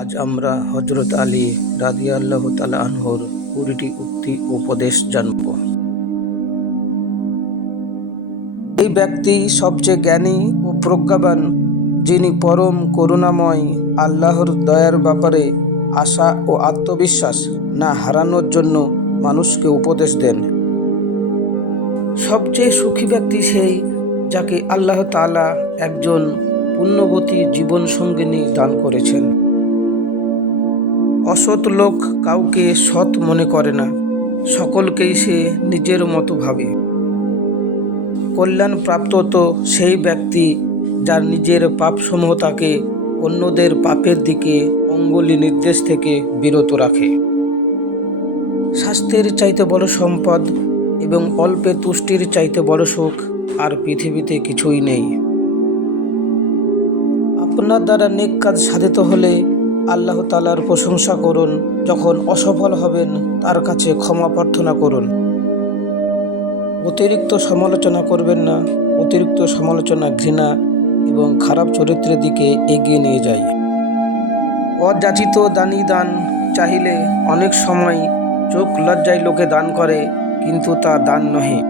আজ আমরা হজরত আলী রাদিয়াল্লাহু তাআলা আনহর কুড়িটি উক্তি উপদেশ জানব। এই ব্যক্তি সবচেয়ে জ্ঞানী ও প্রজ্ঞাবান, যিনি পরম করুণাময়, আল্লাহর দয়ার ব্যাপারে আশা ও আত্মবিশ্বাস না হারানোর জন্য মানুষকে উপদেশ দেন। সবচেয়ে সুখী ব্যক্তি সেই, যাকে আল্লাহ তাআলা একজন পুণ্যবতী জীবনসঙ্গিনী দান করেছেন। অসৎ লোক কাউকে সৎ মনে করে না, সকলকেই সে নিজের মতো ভাবে। কল্যাণ প্রাপ্ত তো সেই ব্যক্তি যার নিজের পাপসমূহ তাকে অন্যদের পাপের দিকে অঙ্গুলি নির্দেশ থেকে বিরত রাখে। স্বাস্থ্যের চাইতে বড় সম্পদ এবং অল্পে তুষ্টির চাইতে বড় সুখ আর পৃথিবীতে কিছুই নেই। আপনার দ্বারা নেক কাজ সাধিত হলে আল্লাহ তালার প্রশংসা করুন, যখন অসফল হবেন, তার কাছে ক্ষমা প্রার্থনা করুন। অতিরিক্ত সমালোচনা করবেন না, অতিরিক্ত সমালোচনা ঘৃণা এবং খারাপ চরিত্রের দিকে এগিয়ে নিয়ে যায়। অযাচিত দানি দান চাহিলে অনেক সময় চোখ লজ্জায় লোকে দান করে, কিন্তু তা দান নহে।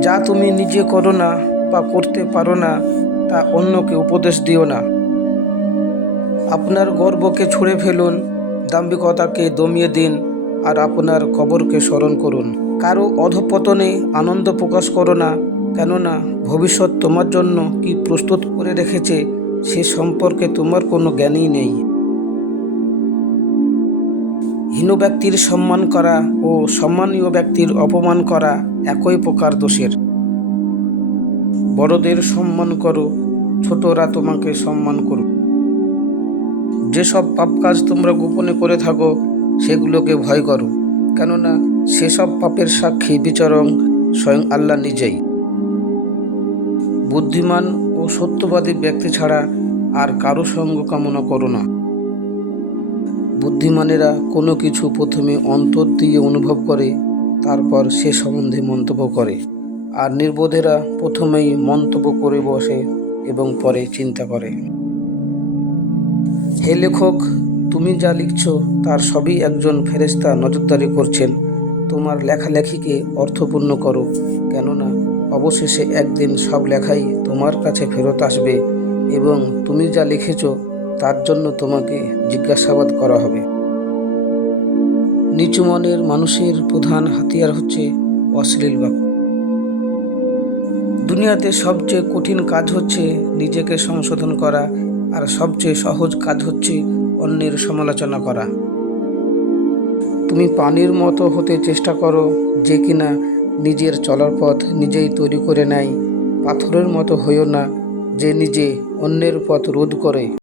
যা তুমি নিজে করো না বা করতে পারো না, তা অন্যকে উপদেশ দিও না। আপনার গর্বকে ছুঁড়ে ফেলুন, দাম্ভিকতাকে দমিয়ে দিন আর আপনার কবরকে স্মরণ করুন। কারও অধপতনে আনন্দ প্রকাশ করো না, কেননা ভবিষ্যৎ তোমার জন্য কি প্রস্তুত করে রেখেছে সে সম্পর্কে তোমার কোনো জ্ঞানই নেই। হীন ব্যক্তির সম্মান করা ও সম্মানীয় ব্যক্তির অপমান করা একই প্রকার দোষের। বড়দের সম্মান করো, ছোটরা তোমাকে সম্মান করো যেসব পাপ কাজ তোমরা গোপনে করে থাকো, সেগুলোকে ভয় করো। কেননা, সেসব পাপের সাক্ষী বিচারং স্বয়ং আল্লাহ নিজেই। বুদ্ধিমান ও সত্যবাদী ব্যক্তি ছাড়া আর কারও সঙ্গ কামনা করো না। বুদ্ধিমানেরা কোনো কিছু প্রথমে অন্তর দিয়ে অনুভব করে, তারপর সে সম্বন্ধে মন্তব্য করে। আর নির্বোধেরা প্রথমেই মন্তব্য করে বসে এবং পরে চিন্তা করে। হে লেখক, তুমি যা লিখছ তার সবই একজন ফেরেস্তা নজরদারি করছেন। তোমার লেখালেখিকে অর্থপূর্ণ করো, কেননা অবশেষে একদিন সব লেখাই তোমার কাছে ফেরত আসবে এবং তুমি যা লিখেছ তার জন্য তোমাকে জিজ্ঞাসাবাদ করা হবে। নিচু মনের মানুষের প্রধান হাতিয়ার হচ্ছে অশ্লীল বাক্য। দুনিয়াতে সবচেয়ে কঠিন কাজ হচ্ছে নিজেকে সংশোধন করা আর সবচেয়ে সহজ কাজ হচ্ছে অন্যের সমালোচনা করা। তুমি পানির মতো হতে চেষ্টা করো যে কিনা নিজের চলার পথ নিজেই তৈরি করে নেয়। পাথরের মতো হইও না যে নিজে অন্যের পথ রোধ করে।